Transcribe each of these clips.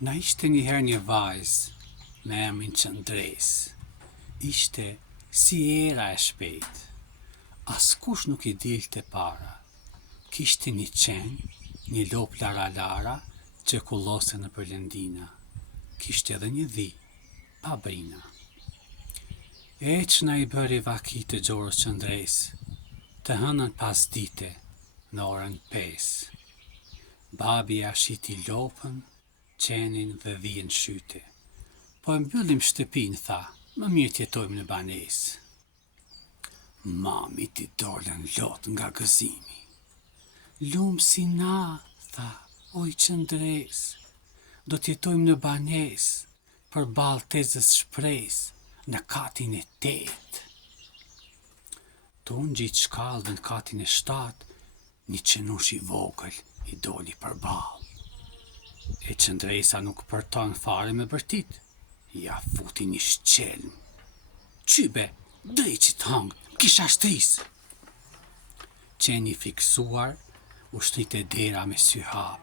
Na ishte njëherë një vajzë me emrin Qëndresë. Ishte si era e shpejt. Askush nuk i dilte para. Kishte një qenë, një lop lara që kulloste në përlendina. Kishte edhe një dhi, pa brina. E që na i bëri vaki të Gjorës Qëndresë, të hënën pas dite, në orën 5. Babi ja shiti lopën, qenin dhe dhien shyte. Po e mbyllim shtëpin, tha, më mirë t'jetojmë në banesë. Mami t'i dolën lot nga gëzimi. Lumë si na, tha, oj Qëndresë, do t'jetojmë në banesë, për balë tezës shpresë, në katin e 8. Tu ngjit shkallën në katin e 7, një qenush i vogël i doli për balë. E Qëndresa nuk përton fare me bërtit, ja futi një shqelm. Qybe, dreqit hangë, kisha shtrisë. Qeni friksuar, u shtrite dera me sy hap.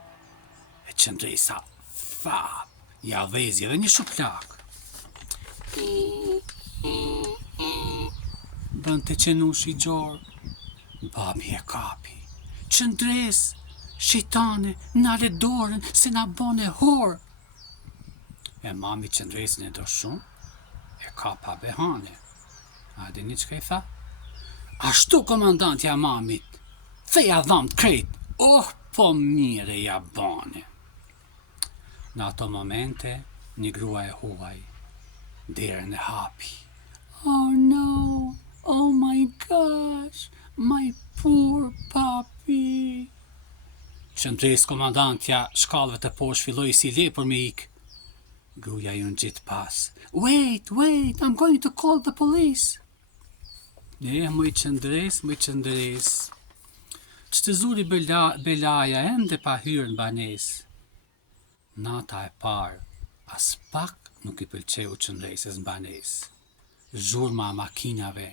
E Qëndresa, fap, ja dhezi edhe një shuplak. Bënte qenushi Gjorë, babi e kapi. Qëndresë, shejtane, nale dorën se na bone horë. E mami Qëndresën e do shumë, e ka pa behane. A dini çka i tha? Ashtu komandantja mamit, theja dhamt krejt, po mire ja bane. Në ato momente, një grua e huaj, derën e hapi. Oh no, oh my gosh, my poor papi. Qëndresë komandantja shkallëve të poshtë filloi si lepur me ik. Gruaja ju ngjit pas. Wait, I'm going to call the police. Moj Qëndresë. Që të zuri belaja ende pa hyrë në banesë. Nata e parë, as pak nuk i pëlqeu Qëndresës në banesë. Zhurma makinave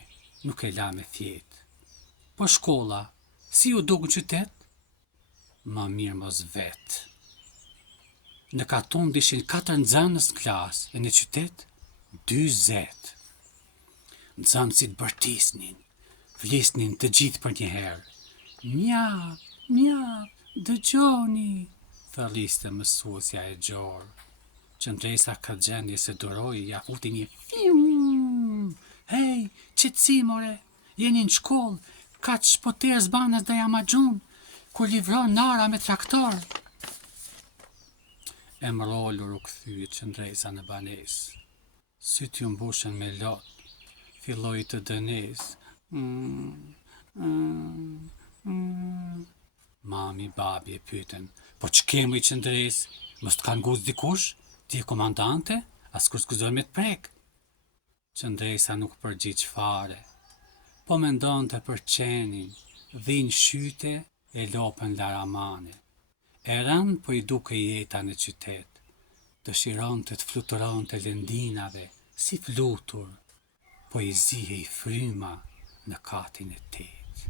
nuk e la me thjetë. Po shkolla, si u duk në qytet? Ma mirë mos vetë. Në katon dishin 4 nxënës në klasë, e në qytet 40. Nxënësit bërtisnin, vlisnin të gjithë për një herë. Mjaf, dëgjoni, thërriste mësuesja e Gjorë. Qëndresa ka gjendje se duroi, ja futi një fium. Hej, qetësimore, jeni në shkollë, kaq shpoter zbanës dhe jam agjun, kur livron nara me traktor. E mrollur u kthye Qëndresa në banesë. Syt ju mbushën me lot, filloi të dënesë. Mami, babi e pyeten, po ç'kemi Qëndresë? Mos t'kan nguz dikush? Ti e komandante? As kur s'guzon me t'prek. Qëndresa nuk përgjigj fare, po mendonte për qenin, dhin shyte e lopën laramane. E rënd po i duke jeta në qytet, dëshiron të fluturon të lendinave, si flutur, po i zihe i fryma në katin e 8.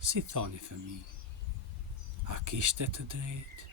Si thoni fëmijë, a kishte të drejtë?